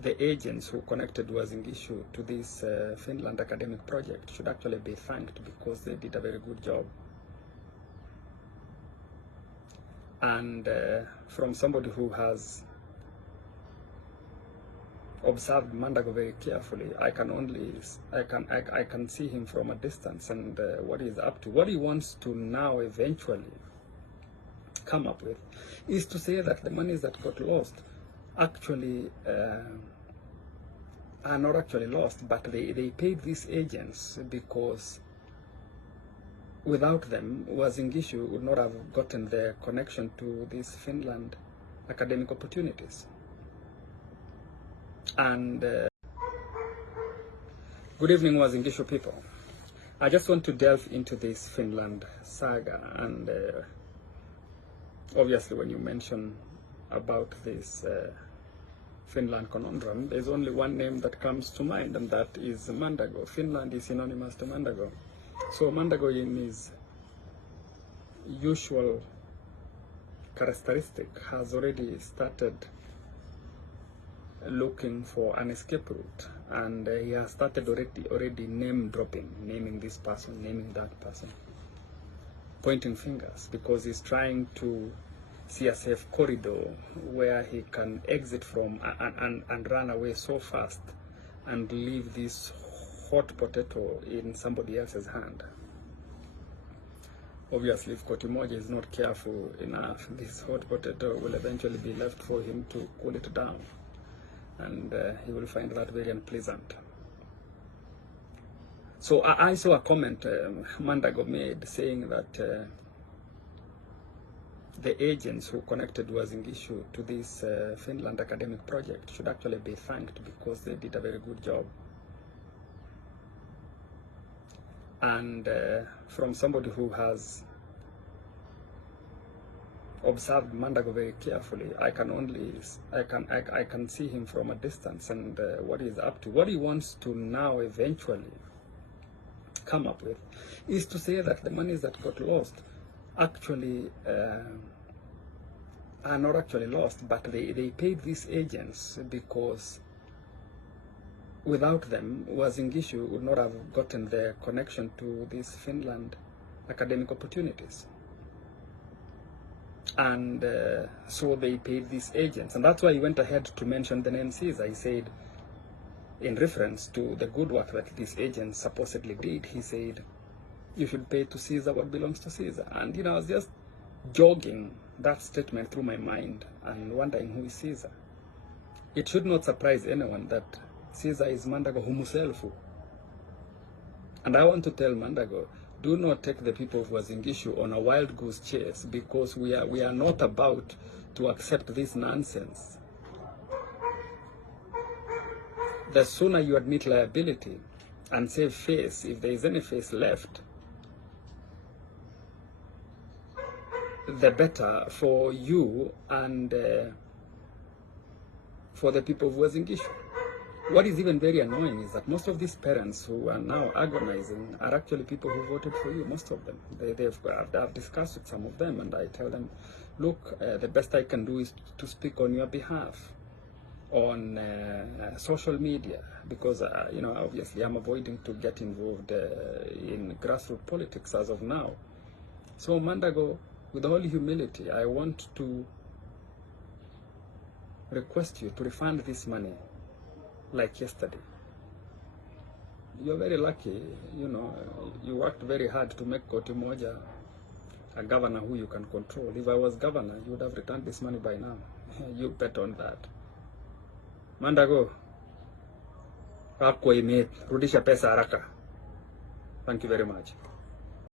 the agents who connected Wazingishu to this Finland academic project should actually be thanked, because they did a very good job. And from somebody who has observed Mandago very carefully, I can see him from a distance, and what he's up to, what he wants to now eventually come up with, is to say that the monies that got lost actually are not actually lost, but they paid these agents because without them, Wazingishu would not have gotten the connection to these Finland academic opportunities. And good evening, Wazingishu people. I just want to delve into this Finland saga, and obviously when you mention about this Finland conundrum, there's only one name that comes to mind, and that is Mandago. Finland is synonymous to Mandago. So Mandago, in his usual characteristic, has already started looking for an escape route, and he has started already name dropping, naming this person, naming that person, pointing fingers, because he's trying to see a safe corridor where he can exit from and run away so fast and leave this hot potato in somebody else's hand. Obviously, if Kotimoja is not careful enough, this hot potato will eventually be left for him to cool it down, and he will find that very unpleasant. So I saw a comment Mandago made saying that the agents who connected Wazingishu to this Finland academic project should actually be thanked, because they did a very good job. And from somebody who has observed Mandago very carefully, I can see him from a distance, and what he's up to, what he wants to now eventually come up with, is to say that the monies that got lost actually are not actually lost, but they paid these agents because without them, Wazingishu would not have gotten the connection to these Finland academic opportunities. And so they paid these agents. And that's why he went ahead to mention the name Caesar. He said, in reference to the good work that these agents supposedly did, he said, you should pay to Caesar what belongs to Caesar. And, you know, I was just jogging that statement through my mind and wondering, who is Caesar? It should not surprise anyone that Caesar is Mandago himself. And I want to tell Mandago, do not take the people of Wazingishu on a wild goose chase, because we are not about to accept this nonsense. The sooner you admit liability and save face, if there is any face left, the better for you and for the people of Wazingishu. What is even very annoying is that most of these parents who are now agonizing are actually people who voted for you, most of them. I've discussed with some of them, and I tell them, look, the best I can do is to speak on your behalf on social media, because, you know, obviously I'm avoiding to get involved in grassroots politics as of now. So Mandago, with all humility, I want to request you to refund this money like yesterday. You're very lucky, you know, you worked very hard to make Kotimoja a governor who you can control. If I was governor, you would have returned this money by now. You bet on that. Mandago, Rudisha pesa haraka. Thank you very much.